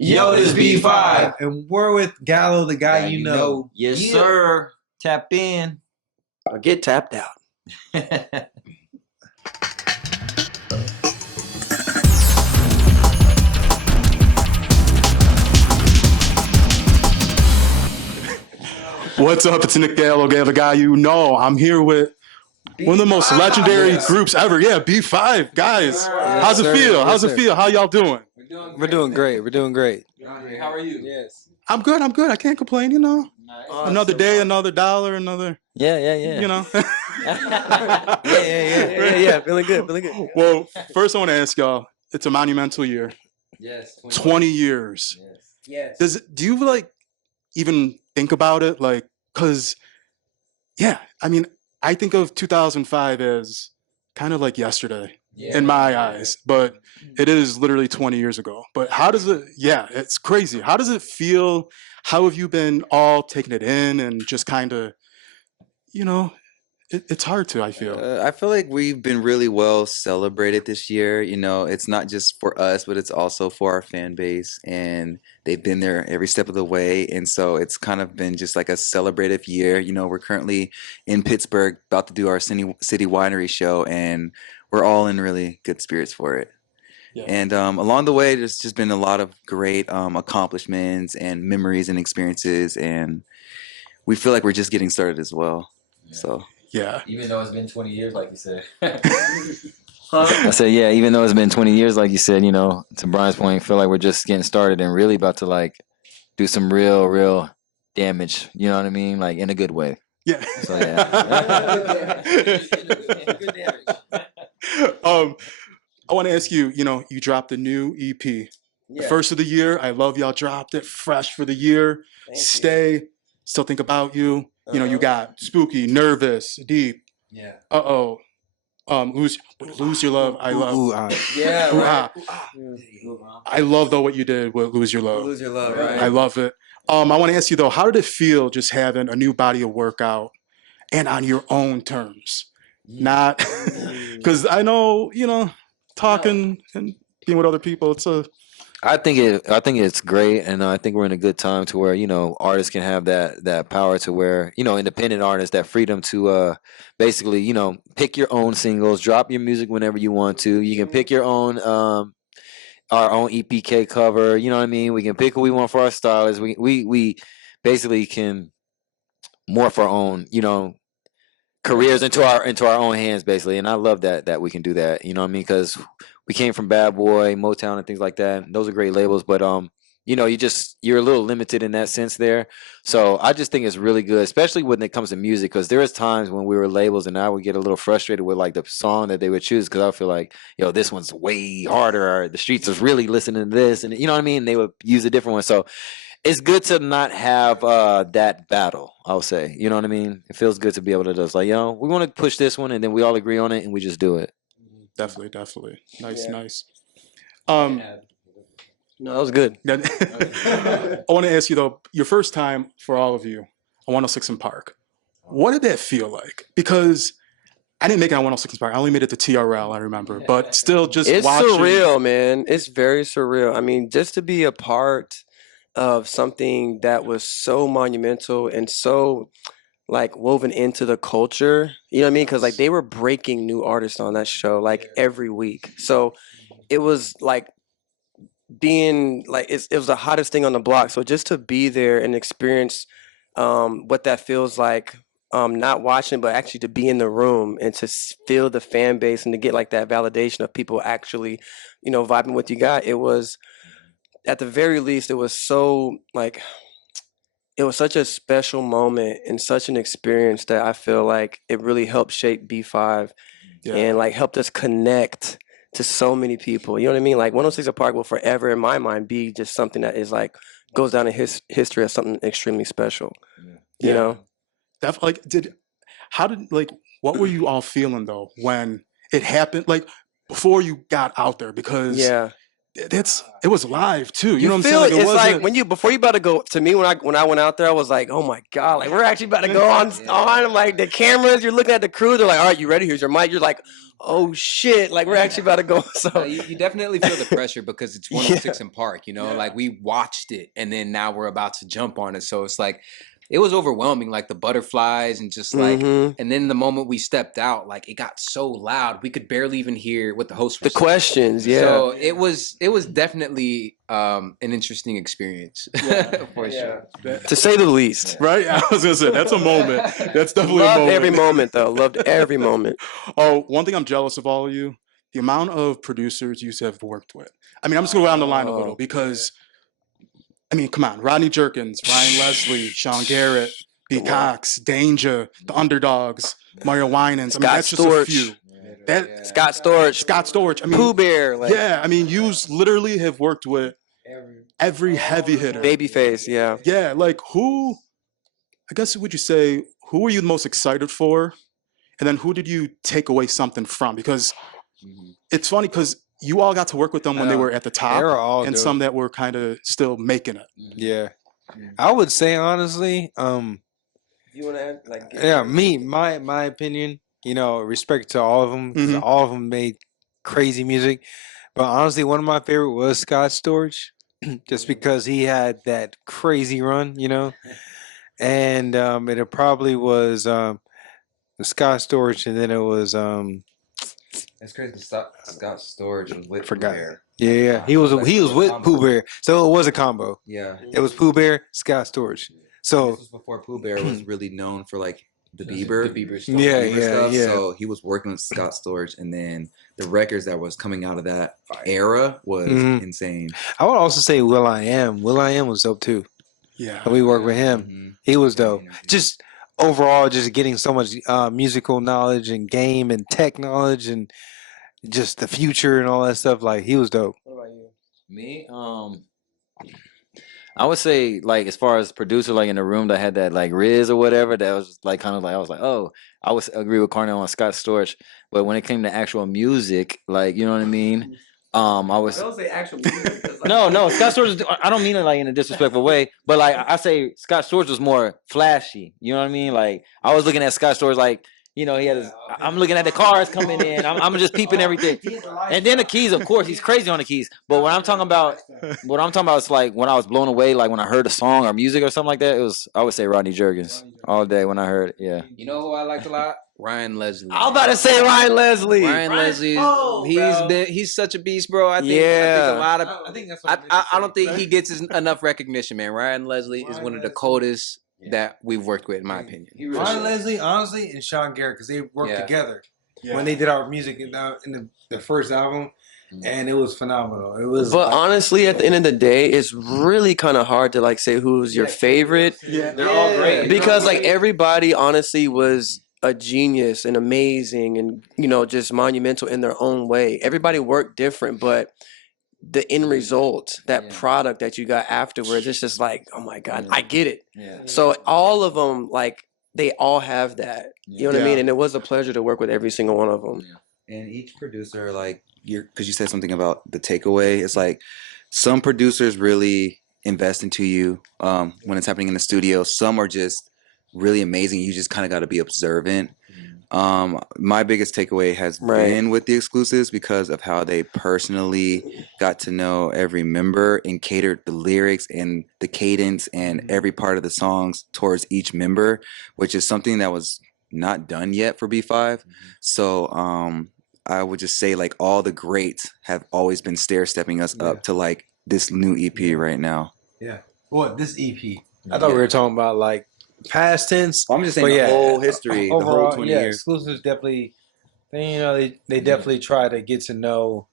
Yo, this B5. And we're with Gallo, the guy you know. Yes, sir. Tap in. Or get tapped out. What's up? It's Nick Gallo, the guy you know. I'm here with one of the most legendary groups ever. Yeah, B5. Guys, how's it feel? How's it feel? How y'all doing? We're doing great. We're doing great. How are you? Yes. I'm good. I can't complain, you know. Nice. Another day, another dollar, another, Yeah. you know. Yeah. Feeling good. Well, first I want to ask y'all, it's a monumental year. Yes. 20 years. Yes. Do you like even think about it? Like, cause yeah, I mean, I think of 2005 as kind of like yesterday in my eyes, but it is literally 20 years ago. But how does it, it's crazy. How does it feel? How have you been all taking it in and just kind of, you know, it's hard to, I feel. I feel like we've been really well celebrated this year. You know, it's not just for us, but it's also for our fan base. And they've been there every step of the way. And so it's kind of been just like a celebrative year. You know, we're currently in Pittsburgh about to do our city winery show, and we're all in really good spirits for it. Yeah. And along the way, there's just been a lot of great accomplishments and memories and experiences. And we feel like we're just getting started as well. Yeah. So. Yeah. Even though it's been 20 years, like you said. I said, yeah, even though it's been 20 years, like you said, you know, to Brian's point, I feel like we're just getting started and really about to like do some real damage. You know what I mean? Like in a good way. Yeah. So yeah. Good damage. I want to ask you, you know, you dropped a new EP. The first of the year. I love y'all dropped it. Fresh for the year. Stay. Still think about you. You know, you got Spooky, Nervous, Deep. Yeah. Lose Your Love. I love. Yeah. I love though what you did with Lose Your Love. Lose your love, right? I love it. I want to ask you though, how did it feel just having a new body of work out and on your own terms? Not because I know, you know, talking and being with other people, it's a. I think it's great, and I think we're in a good time to where, you know, artists can have that power to where, you know, independent artists, that freedom to basically, you know, pick your own singles, drop your music whenever you want to. You can pick your own our own EPK cover. You know what I mean? We can pick who we want for our stylists. We basically can morph our own, you know, careers into our own hands, basically. And I love that we can do that. You know what I mean? Because we came from Bad Boy, Motown, and things like that. Those are great labels, but you know, you're a little limited in that sense there. So I just think it's really good, especially when it comes to music, because there is times when we were labels and I would get a little frustrated with like the song that they would choose, because I feel like, yo, this one's way harder, or the streets is really listening to this, and you know what I mean? They would use a different one. So it's good to not have that battle, I'll say. You know what I mean? It feels good to be able to just like, yo, we want to push this one, and then we all agree on it, and we just do it. Definitely. Nice. No, that was good. I want to ask you though, your first time for all of you on 106 in Park. What did that feel like? Because I didn't make it on 106 in Park. I only made it to TRL, I remember. But still just it's watching. surreal, man. It's very surreal. I mean, just to be a part of something that was so monumental and so like woven into the culture, you know what I mean? Because like they were breaking new artists on that show like every week. So it was like being like it was the hottest thing on the block. So just to be there and experience what that feels like, not watching, but actually to be in the room and to feel the fan base and to get like that validation of people actually, you know, vibing with you guys. It was, at the very least, it was so like, it was such a special moment and such an experience that I feel like it really helped shape B5 and like helped us connect to so many people. You know what I mean? Like 106 Park will forever, in my mind, be just something that is like goes down in history as something extremely special. You know? Like, what were you all feeling though when it happened? Like before you got out there, because it was live too. You know what I'm feel saying? Like, it's wasn't, like when you before you about to go. To me, when I went out there, I was like, oh my god, like we're actually about to go on. I'm like the cameras. You're looking at the crew. They're like, all right, you ready? Here's your mic. You're like, oh shit, like we're actually about to go. So You definitely feel the pressure because it's 106 in Park. Like we watched it, and then now we're about to jump on it. So it's like. It was overwhelming, like the butterflies and just like, and then the moment we stepped out, like it got so loud we could barely even hear what the host was the saying. questions, yeah. So it was definitely an interesting experience for sure, to say the least. right? I was gonna say that's a moment. That's definitely a Loved moment. every moment though. Loved every moment. Oh, one thing I'm jealous of all of you: the amount of producers you have worked with. I mean, I'm just gonna go down the line a little because. I mean, come on, Rodney Jerkins, Ryan Leslie, Sean Garrett, B. Cox, Danger, The Underdogs, Mario Winans. I mean, that's just a few. Scott Storch. Scott Storch. I mean, Pooh Bear. Like, yeah, I mean, you literally have worked with every heavy hitter. Babyface, yeah. Yeah, like who, I guess, would you say, who were you the most excited for? And then who did you take away something from? Because it's funny because you all got to work with them when they were at the top, were all and dope. some that were kind of still making it. Yeah. I would say honestly, You want to add, like, my opinion, respect to all of them, 'cause all of them made crazy music. But honestly, one of my favorite was Scott Storch, just because he had that crazy run, and it probably was Scott Storch, and then it was It's crazy. Scott Storch was with forgot. Pooh Bear. Yeah, he was with Pooh Bear, so it was a combo. Yeah. It was Pooh Bear, Scott Storch. So This was before Pooh Bear was really known for like the Bieber. The Bieber stuff. Yeah. So he was working with Scott Storch, and then the records that was coming out of that era was insane. I would also say Will I Am. Will I Am was dope too. Yeah. We worked with him. He was dope. Just overall, just getting so much musical knowledge and game and tech knowledge and just the future and all that stuff. Like he was dope. What about you? Me, I would say like as far as producer, like in the room that had that like Riz or whatever, that was like kind of like I was like, oh, I would agree with Carnell on Scott Storch, but when it came to actual music, like you know what I mean, I was Don't say actual music. no, Scott Storch. I don't mean it like in a disrespectful way, but like I say Scott Storch was more flashy. You know what I mean? Like I was looking at Scott Storch like. He had his, I'm looking at the cars coming in. I'm just peeping everything. And then the keys, of course, he's crazy on the keys. But what I'm talking about is like when I was blown away, like when I heard a song or music or something like that, I would say Rodney Jerkins all day when I heard it. Yeah. You know who I liked a lot? Ryan Leslie. I was about to say Ryan Leslie. Ryan Leslie, he's such a beast, bro. I think a lot of I think that's I don't think he gets enough recognition, man. Ryan Leslie is one of the coldest that we've worked with, in my opinion. Ryan Leslie, honestly, and Sean Garrett, because they worked together when they did our music in the first album, and it was phenomenal. It was. But honestly, at the end of the day, it's really kind of hard to like say who's your favorite. Yeah, they're all great. Because like everybody honestly was a genius and amazing and just monumental in their own way. Everybody worked different, but the end result, that product that you got afterwards, it's just like, oh my God, I get it. Yeah. So all of them, like they all have that. You know what I mean? And it was a pleasure to work with every single one of them. And each producer, like because you said something about the takeaway, it's like some producers really invest into you when it's happening in the studio. Some are just really amazing. You just kind of got to be observant. My biggest takeaway has been with the exclusives because of how they personally got to know every member and catered the lyrics and the cadence and every part of the songs towards each member, which is something that was not done yet for B5. So I would just say like all the greats have always been stair-stepping us up to like this new EP right now. Yeah. What, this EP? I thought we were talking about like past tense. I'm just saying the whole history, the whole 20 years. Exclusives definitely, they definitely try to get to know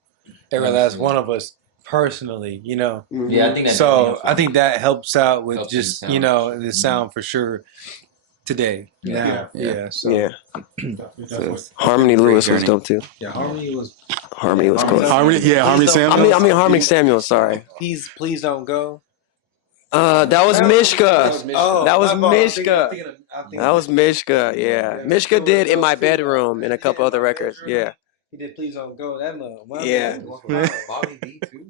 every last one of us personally, Yeah, I think that. So I think that helps out with Helps just in the sound. the sound for sure today. Yeah. So Harmony Lewis was journey. dope too. yeah, Harmony was Harmony was cool. Harmony Samuels. I mean Harmony Samuel. Sorry. please don't go. That was Mishka. Oh, That was my fault. Mishka. I'm thinking That was Mishka. Yeah, Mishka did In My Bedroom and a couple other records. Yeah. He did Please Don't Go. That mother. Yeah. Bobby V too.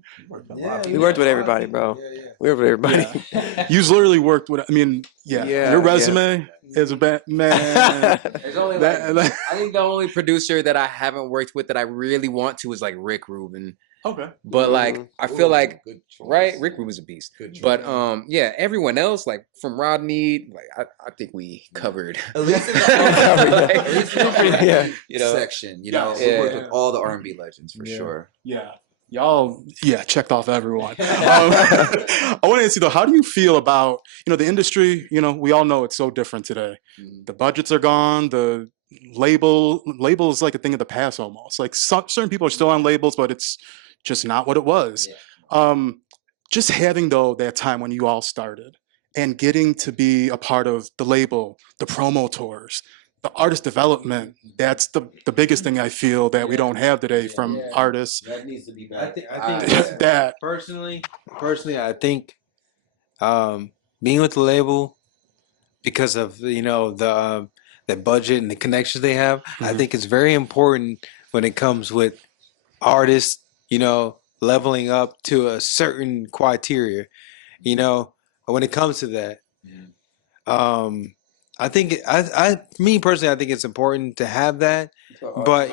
We worked with everybody, bro. We worked with everybody. Yeah. You've literally worked with. I mean, yeah. Yeah, Your yeah. resume is a bad man. There's only That- I think the only producer that I haven't worked with that I really want to is like Rick Rubin. okay. But like I feel like good choice. right, Rick Rubin's a beast. Good choice. But yeah, everyone else like from Rodney, like I think we covered. At least in At least in the Yeah. you know. section, you know, Yeah. we worked with all the R&B legends for sure. Yeah. Y'all, checked off everyone. I want to ask you though, how do you feel about, the industry? We all know it's so different today. The budgets are gone. The label is like a thing of the past almost. Like certain people are still on labels, but it's just not what it was. Just having though that time when you all started and getting to be a part of the label, the promo tours, the artist development, that's the biggest thing I feel that we don't have today from artists. That needs to be I back. think That personally, I think being with the label because of the budget and the connections they have, I think it's very important when it comes with artists, leveling up to a certain criteria, when it comes to that. I think me personally, I think it's important to have that, but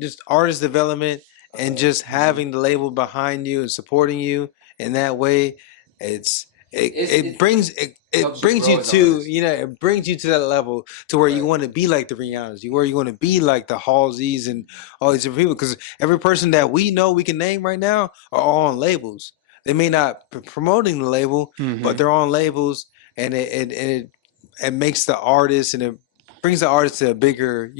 just artist development and just having the label behind you and supporting you in that way, it brings you to it brings you to that level to where you want to be like the Rihannas, where you want to be like the Halseys and all these different people, because every person that we know we can name right now are all on labels. They may not be promoting the label, but they're on labels, and it makes the artist and it brings the artist to a bigger,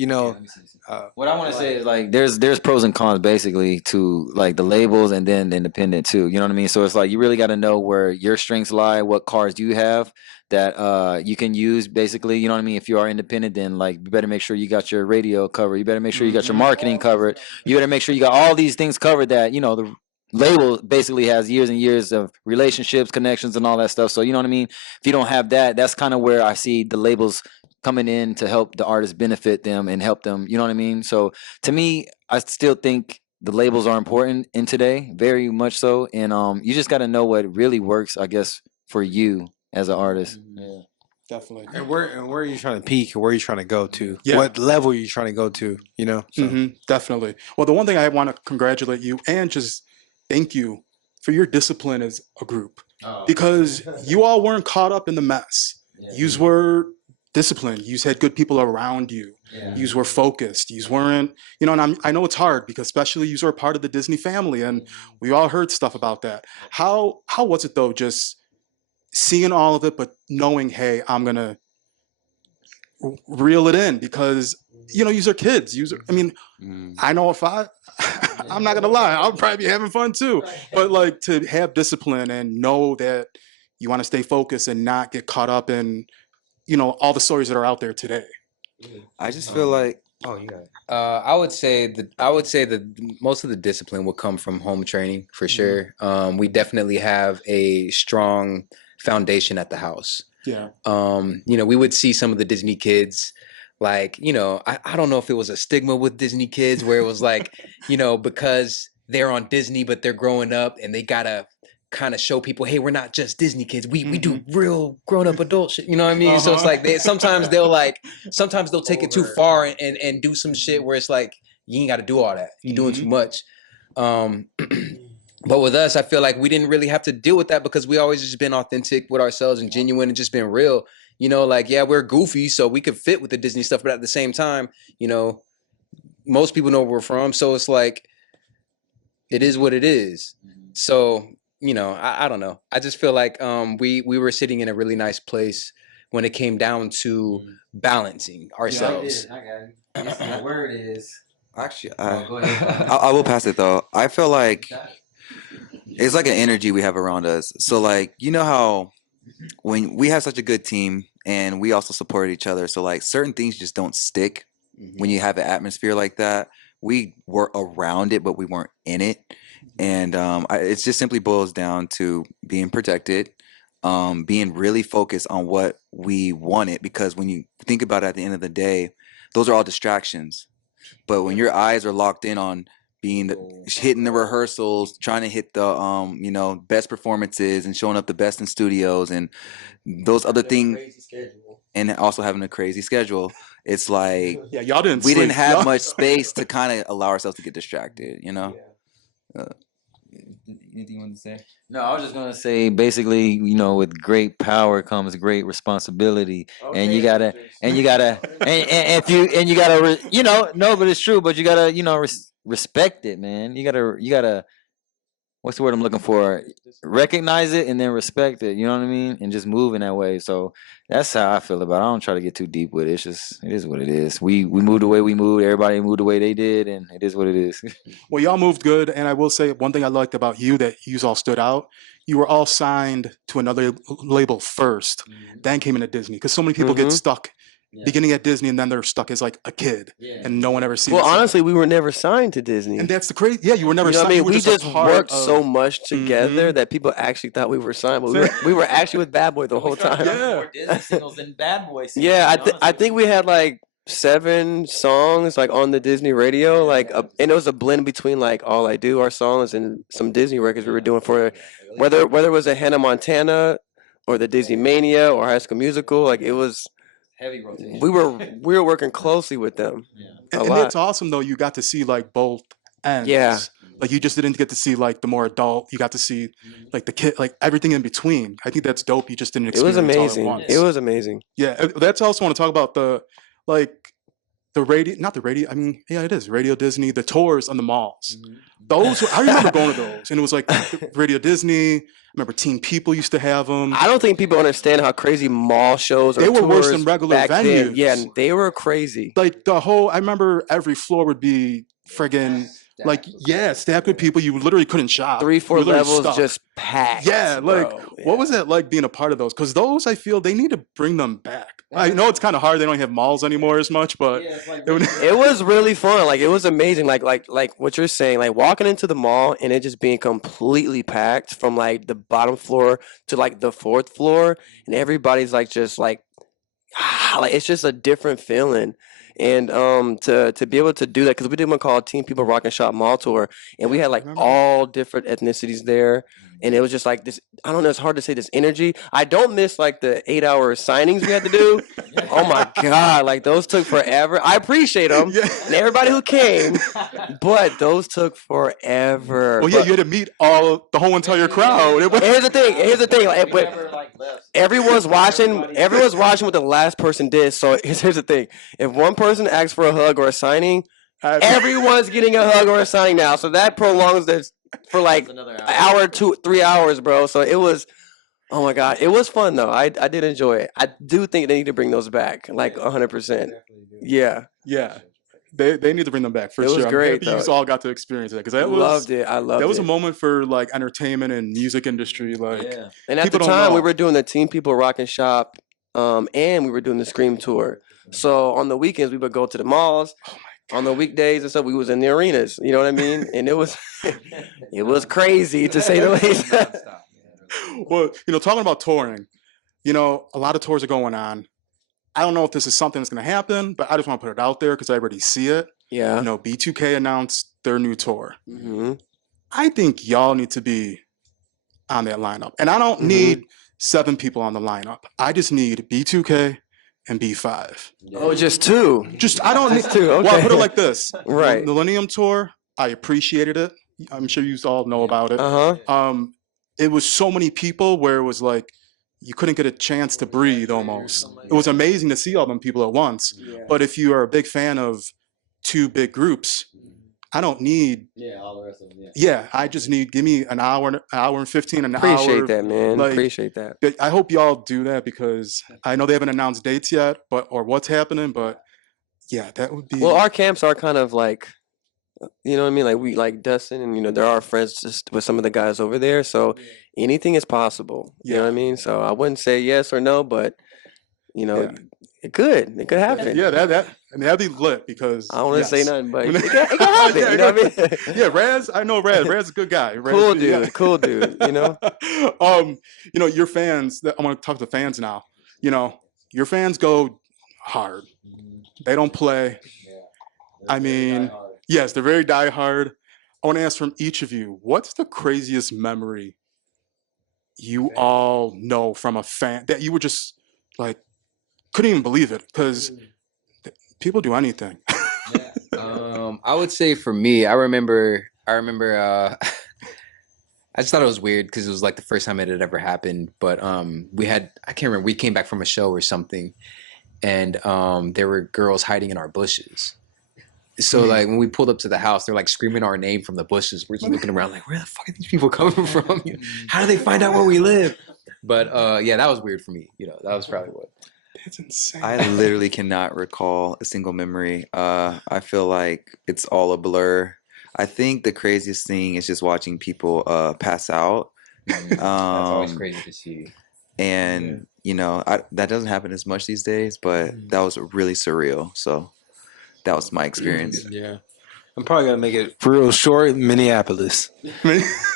What I want to say is like there's pros and cons basically to like the labels and then the independent too. You know what I mean? So it's like you really got to know where your strengths lie, what cards do you have that you can use basically. You know what I mean? If you are independent, then like you better make sure you got your radio covered. You better make sure you got your marketing covered. You better make sure you got all these things covered that the label basically has years and years of relationships, connections, and all that stuff. So you know what I mean? If you don't have that, that's kind of where I see the labels coming in to help the artists benefit them and help them. You know what I mean? So to me, I still think the labels are important in today, very much so. And you just got to know what really works, I guess, for you as an artist. Yeah, definitely. And where are you trying to peak, or where are you trying to go to? Yeah. What level are you trying to go to? So. Definitely. Well, the one thing I want to congratulate you and just thank you for your discipline as a group, because you all weren't caught up in the mess. Yous were disciplined. Yous had good people around you. Yous were focused. Yous weren't, and I know it's hard because especially yous are part of the Disney family, and we all heard stuff about that. How was it though, just seeing all of it, but knowing, hey, I'm gonna reel it in because yous are kids. I know if I'm not gonna lie, I'll probably be having fun too. But like to have discipline and know that you want to stay focused and not get caught up in all the stories that are out there today. I just feel like I would say that most of the discipline will come from home training for sure. We definitely have a strong foundation at the house. Yeah. We would see some of the Disney kids, like, I don't know if it was a stigma with Disney kids where it was like, because they're on Disney, but they're growing up and they gotta kind of show people, hey, we're not just Disney kids. We do real grown up adult shit. You know what I mean? So it's like sometimes they'll take it too far and do some shit where it's like, you ain't got to do all that. You're doing too much. But with us, I feel like we didn't really have to deal with that because we always just been authentic with ourselves and genuine and just been real. We're goofy, so we could fit with the Disney stuff, but at the same time, most people know where we're from. So it's like, it is what it is. So, I don't know. I just feel like we were sitting in a really nice place when it came down to balancing ourselves. I got it. Guess the word is. actually, Go ahead. I will pass it though. I feel like it's like an energy we have around us. So like, how when we have such a good team and we also support each other, so like certain things just don't stick when you have an atmosphere like that. We were around it, but we weren't in it. And it just simply boils down to being protected, being really focused on what we wanted. Because when you think about it at the end of the day, those are all distractions. But when your eyes are locked in on hitting the rehearsals, trying to hit the best performances and showing up the best in studios and those other things, and also having a crazy schedule, it's like Yeah, y'all didn't we sleep. didn't have Y'all- much space to kind of allow ourselves to get distracted. Anything you want to say? No, I was just gonna say basically, with great power comes great responsibility, and you gotta, and you gotta, and if you, and you gotta, no, but it's true, but you gotta, respect it, man. You gotta, what's the word I'm looking for? Recognize it and then respect it. You know what I mean? And just move in that way. So that's how I feel about it. I don't try to get too deep with it. It's just, it is what it is. We moved the way we moved. Everybody moved the way they did, and it is what it is. Well, y'all moved good, and I will say one thing I liked about you that you all stood out. You were all signed to another label 1st, then came into Disney. Because so many people get stuck beginning at Disney, and then they're stuck as like a kid, and no one ever sees. Well, them. honestly, we were never signed to Disney. And that's the crazy. Yeah, you were never You know what signed. I You mean? were We a just part worked of- so much together that people actually thought we were signed, but we were actually with Bad Boy the whole time. Yeah. Disney singles than Bad Boy singles. Yeah, I think we had like 7 songs like on the Disney radio, and it was a blend between like All I Do, our songs, and some Disney records we were doing for whether it was a Hannah Montana or the Disney Mania or High School Musical, like it was heavy rotation. we were working closely with them. And it's awesome though. You got to see like both ends. Yeah. Like you just didn't get to see like the more adult. You got to see like the kid, like everything in between. I think that's dope. You just didn't It experience was amazing. all at once. It was amazing. Yeah, that's also want to talk about the radio, not the radio. I mean, yeah, it is Radio Disney. The tours on the malls. Those I remember going to those, and it was like Radio Disney. I remember Teen People used to have them. I don't think people understand how crazy mall shows or They were worse tours than regular back then. venues. Yeah, they were crazy. Like the whole, I remember every floor would be friggin' like stacked with people. You literally couldn't shop. 3, 4 You were literally levels stuck. just packed. Yeah, like bro. what was it like being a part of those? Because those, I feel they need to bring them back. I know it's kind of hard; they don't have malls anymore as much, but It was really fun. Like it was amazing. Like what you're saying. Like walking into the mall and it just being completely packed from like the bottom floor to like the 4th floor, and everybody's like just like it's just a different feeling. And to be able to do that, because we did one called Teen People Rock and Shop Mall Tour, and we had like all different ethnicities there, and it was just like this. I don't know. It's hard to say this energy. I don't miss like the 8-hour signings we had to do. Oh my god, like those took forever. I appreciate them and everybody who came, but those took forever. well, yeah, you had to meet the whole entire crowd. It was, Here's the thing. Here's the thing. Like, everyone's watching. Everyone's watching what the last person did. So here's the thing. If one person asks for a hug or a signing, everyone's getting a hug or a signing now. So that prolongs this for like an hour, 2, 3 hours, bro. So it was. Oh my god, it was fun though. I did enjoy it. I do think they need to bring those back, like 100%. Yeah. yeah, they need to bring them back for It was sure. I'm great, happy you though. all got to experience it because that was Loved it. I loved it. that was a moment for like entertainment and music industry. Like And at the people don't time, we know. were doing the Teen People Rock and Shop, and we were doing the Scream Tour. So on the weekends, we would go to the malls. On the weekdays and stuff, we was in the arenas. You know what I mean? And it was, it was crazy to say the least. Well, talking about touring, a lot of tours are going on. I don't know if this is something that's going to happen, but I just want to put it out there because I already see it. Yeah. B2K announced their new tour. Mm-hmm. I think y'all need to be on that lineup. And I don't need 7 people on the lineup. I just need B2K and B5. Oh, just 2. I don't need 2. Okay. Well, I put it like this. Right. The Millennium Tour, I appreciated it. I'm sure you all know about it. Uh-huh. It was so many people where it was like you couldn't get a chance to breathe almost. It was amazing to see all them people at once. But if you are a big fan of 2 big groups, I don't need all the rest of them. I just need give me an hour and 15 an Appreciate hour. that, man. like, Appreciate that. I hope y'all do that because I know they haven't announced dates yet, or what's happening, but yeah, that would be Well, our camps are kind of like, you know what I mean? Like we like Dustin, and there are friends just with some of the guys over there. So anything is possible. You know what I mean? So I wouldn't say yes or no, but it could happen. Yeah, that'd be lit because I don't want to say nothing, but it can happen. Yeah, you know what I mean? Yeah, Raz, I know Raz. Raz is a good guy. Raz, Cool dude, cool dude. Your fans. I want to talk to fans now. Your fans go hard. They don't play. I mean, yes, they're very diehard. I want to ask from each of you, what's the craziest memory you all know from a fan that you were just like couldn't even believe it because people do anything. I would say for me, I remember I just thought it was weird because it was like the first time it had ever happened. But I can't remember, we came back from a show or something, and there were girls hiding in our bushes. So like when we pulled up to the house, they're like screaming our name from the bushes. We're just looking around like, where the fuck are these people coming from? How do they find out where we live? But yeah, that was weird for me. That was probably what. It's insane. I literally cannot recall a single memory. I feel like it's all a blur. I think the craziest thing is just watching people pass out. That's always crazy to see. And that doesn't happen as much these days, but that was really surreal. So that was my experience. Yeah. I'm probably gonna make it real short. Minneapolis.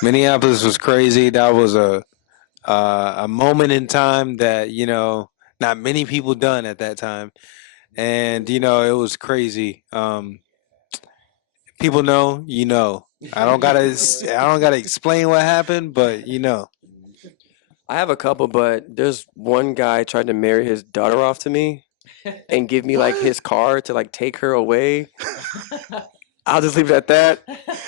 Minneapolis was crazy. That was a moment in time that not many people done at that time, and it was crazy. People know, I don't gotta explain what happened, but I have a couple, but there's one guy tried to marry his daughter off to me and give me like his car to like take her away. I'll just leave it at that.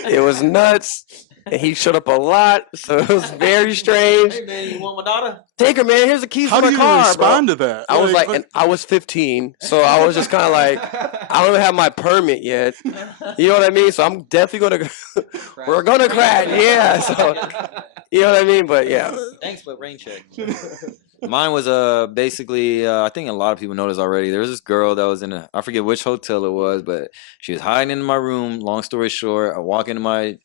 It was nuts. And he showed up a lot, so it was very strange. Hey man, you want my daughter? Take her, man. Here's the keys How to do my you car, respond bro. to that? I was like, and I was 15, so I was just kind of like, I don't even have my permit yet. You know what I mean? So I'm definitely we're gonna crash, yeah. So you know what I mean? But yeah. Thanks, but rain check. Mine was basically I think a lot of people know this already. There was this girl that was I forget which hotel it was, but she was hiding in my room. Long story short, I walk into my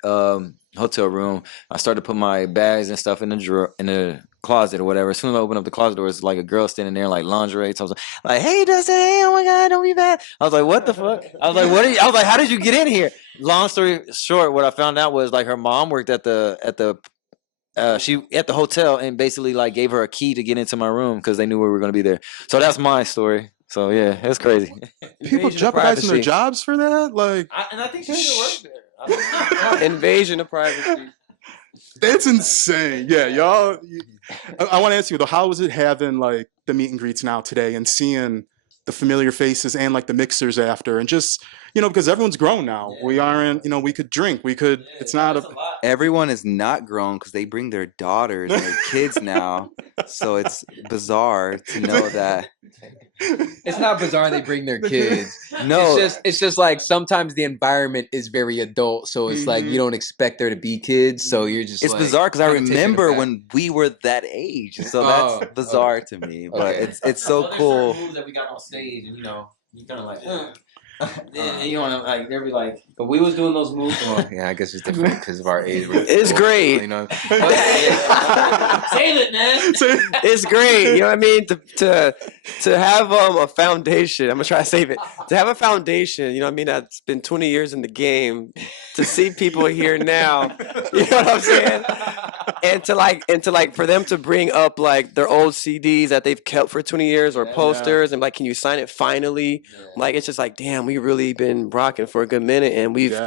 hotel room. I started to put my bags and stuff in the drawer, in the closet or whatever. As soon as I open up the closet door, it's like a girl standing there like lingerie. So I was like, "Hey, Dustin, hey, oh my God, don't be bad." I was like, "What the fuck?" I was like, "What are you?" I was like, "How did you get in here?" Long story short, what I found out was like her mom worked at the hotel and basically like gave her a key to get into my room because they knew we were going to be there. So that's my story. So yeah, it's crazy. People jeopardizing their jobs for that? Like, And I think she should work there. Invasion of privacy. that's insane. Yeah, y'all. I want to ask you though, how was it having like the meet and greets now today and seeing the familiar faces and like the mixers after and just because everyone's grown now. We aren't we could drink. We could. It's not a. Everyone is not grown because they bring their daughters and their kids now. So it's bizarre to know that. It's not bizarre they bring their kids. No, it's just like sometimes the environment is very adult, so it's like you don't expect there to be kids, so you're just. It's like, bizarre because I kinda taken remember aback. when we were that age, so that's bizarre to me. But Okay. it's so cool. Moves that we got on stage, and you kind of like. And you know, like they'd be like, but we was doing those moves. Well, yeah, I guess it's different because of our age. It's great. You know. Save it, man. It's great. You know what I mean? To have a foundation. I'm gonna try to save it. To have a foundation, you know what I mean, that's been 20 years in the game. To see people here now, you know what I'm saying? And to like for them to bring up like their old CDs that they've kept for 20 years or posters and like, can you sign it finally? Like it's just like, damn, we really been rocking for a good minute, and we've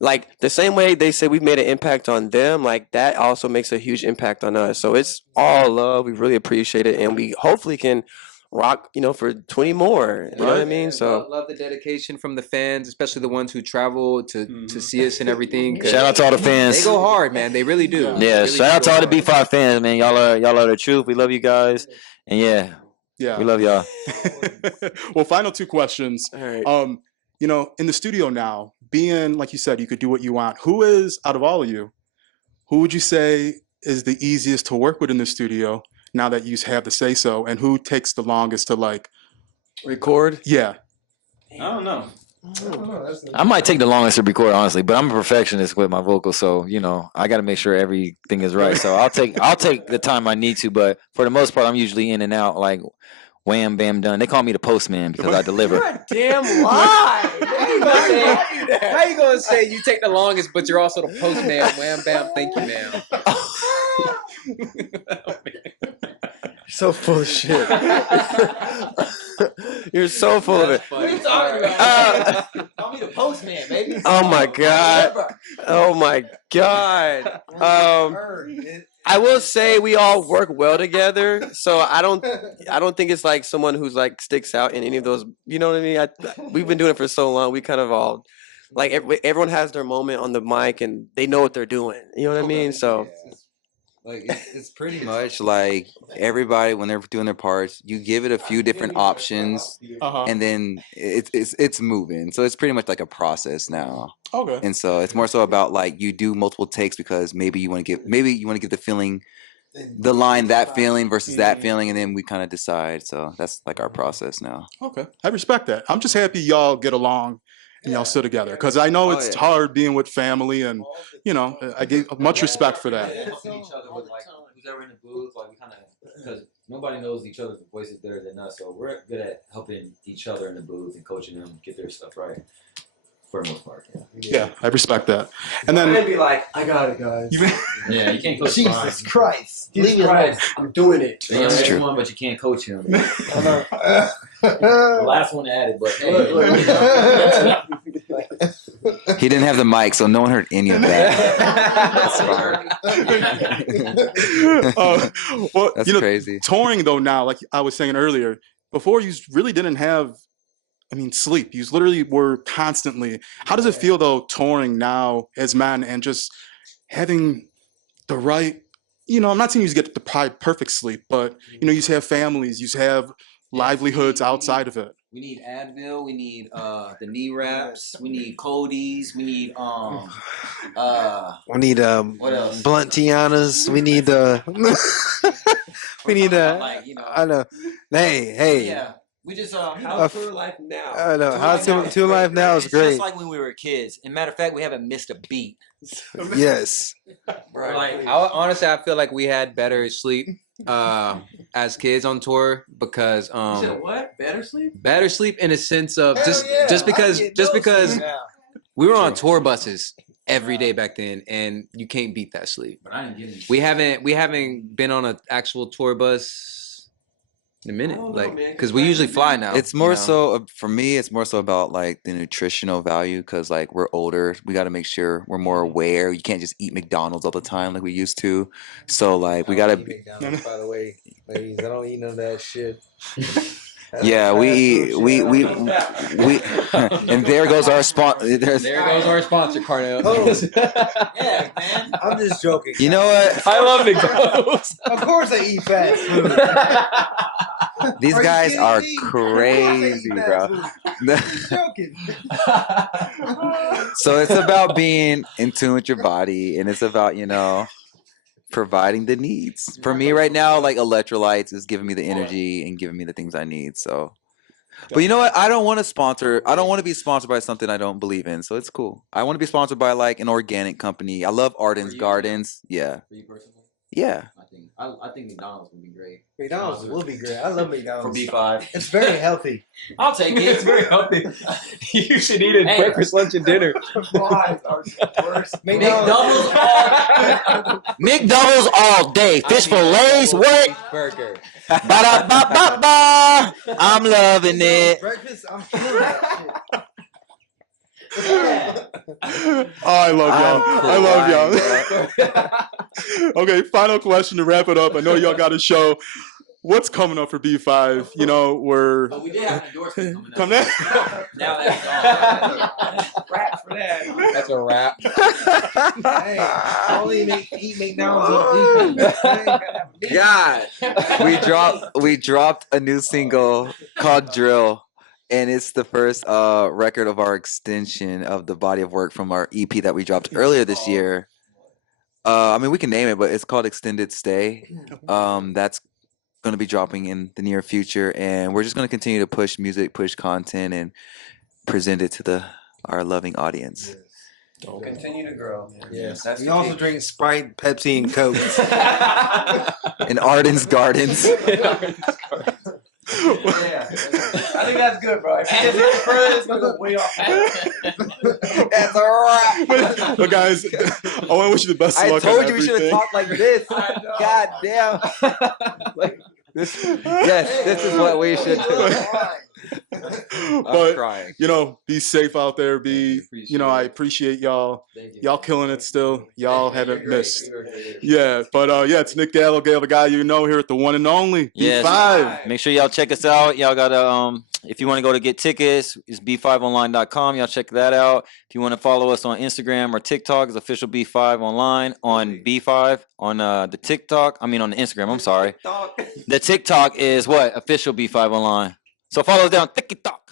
like the same way they say we've made an impact on them, like that also makes a huge impact on us. So it's all love. We really appreciate it, and we hopefully can rock, for 20 more. You know what I mean? So love the dedication from the fans, especially the ones who travel to see us and everything. Shout out to all the fans. They go hard, man. They really do. Yeah, They really shout out do to all go the hard. B5 fans, man. Y'all are the truth. We love you guys, and Yeah. we love y'all. Well, final two questions. all right. In the studio now, being like you said, you could do what you want. Who is, out of all of you, who would you say is the easiest to work with in the studio now that you have the say so, and who takes the longest to like Record. Yeah. I don't know. I might take the longest to record, honestly, but I'm a perfectionist with my vocals, so I got to make sure everything is right. So I'll take the time I need to, but for the most part, I'm usually in and out like wham bam done. They call me the postman because I deliver. You're a damn lie. How you gonna say you take the longest, but you're also the postman? Wham bam, thank you, ma'am. So full of shit. You're so full of it. What are you talking about? Call me the postman, baby. Oh my god. Oh my god. I will say we all work well together, so I don't think it's like someone who's like sticks out in any of those. You know what I mean? We've been doing it for so long. We kind of all like everyone has their moment on the mic and they know what they're doing. You know what I mean? So Like it's pretty much like everybody when they're doing their parts, you give it a few different options, and then it's moving. So it's pretty much like a process now. Okay. And so it's more so about like you do multiple takes because maybe you want to give the feeling, the line that feeling versus that feeling, and then we kind of decide. So that's like our process now. Okay. I respect that. I'm just happy y'all get along and y'all sit together because I know it's hard being with family, and you know I give much respect for that. Helping each other with like who's ever in the booth, like we kind of because nobody knows each other's voices better than us, so we're good at helping each other in the booth and coaching them get their stuff right for the most part. Yeah, I respect that. And then I'd be like, I got it, guys. Yeah, you can't coach Jesus Brian. Christ. Jesus Christ, I'm doing it. Yeah, That's that's true. one, but you can't coach him. I The know. last one added, but hey, He didn't have the mic, so no one heard any of that. well, That's you know, crazy. touring though now, like I was saying earlier, before you really didn't have, I mean, sleep. You literally were constantly. How does it feel though touring now as men and just having the right? You know, I'm not saying you get the perfect sleep, but you know, you have families, you have livelihoods outside of it. we need Advil, we need the knee wraps, we need Cody's, we need We need what else? blunt Tianas. We need we need like, you know, I know. Hey. yeah. We just How's tour life now? I know. How's Life now Two Life now is it's great. just like when we were kids. And matter of fact, we haven't missed a beat. Yes. Like, Honestly, I feel like we had better sleep as kids on tour because You said what? Better sleep? better sleep in a sense of Hell yeah, just I because get no because sleep now. we were on tour buses every day back then, and you can't beat that sleep. but I didn't get any. We haven't been on an actual tour bus in a minute, I don't know, like man, because we usually fly now. It's more you know? so for me. It's more so about like the nutritional value because like we're older. We got to make sure we're more aware. You can't just eat McDonald's all the time like we used to. So like we gotta. McDonald's, by the way, ladies. I don't eat none of that shit. Yeah, we and there goes our sponsor. There goes our sponsor, Carnell. Yeah, man. I'm just joking. You know what? I love McDonald's. Of course I eat fast food. These Are you guys kidding are me? crazy, Of course I eat bro. fast food. Joking. So it's about being in tune with your body, and it's about providing the needs. For me right now, like electrolytes is giving me the energy and giving me the things I need. So, but you know what? I don't want to sponsor. I don't want to be sponsored by something I don't believe in. So it's cool. I want to be sponsored by like an organic company. I love Arden's you? Gardens. Yeah, For you personally, yeah. I think McDonald's would be great. McDonald's will be great. I love For McDonald's. B5. It's very healthy. I'll take it. It's very healthy. You should eat it Hey. breakfast, lunch, and dinner. McDonald's. McDoubles all McDoubles all day. Fish fillets. What? Burger. Ba-da-ba-ba-ba. I'm loving it. Breakfast, I'm feeling that shit. Oh, I love y'all. Okay, final question to wrap it up. I know y'all got a show. What's coming up for B5? You know, we're But we did have an endorsement come coming in. up. Now that's gone. Rap for that. That's a wrap. Hey, I only eat McDonald's on weekends. God, we dropped a new single called Drill, and it's the first record of our extension of the body of work from our EP that we dropped earlier this year. I mean, we can name it, but it's called Extended Stay. That's going to be dropping in the near future, and we're just going to continue to push music, push content, and present it to our loving audience. Continue to grow. Yes. That's We the also key. drink Sprite, Pepsi, and Coke. In Arden's Gardens. Yeah. I think that's good, bro. If you get it further, it's gonna go way off. That's a wrap. But guys, I want to wish you the best of I luck told on you we should have everything. talked like this. God damn. Like this. Yes, this is what we should do. but crying. be safe out there. you. I appreciate y'all. Thank you, Y'all man. killing it still. Y'all haven't You're great. missed. You're great. Yeah, but it's Nick Gallo, the guy you know here at the one and only Yes. B5. Make sure y'all check us out. Y'all gotta if you want to go to get tickets, it's b5online.com. Y'all check that out. If you want to follow us on Instagram or TikTok, it's official B5 online on B5 on the TikTok. I mean on the Instagram. I'm sorry. The TikTok is what? Official B5 online. So follow us down TikTok.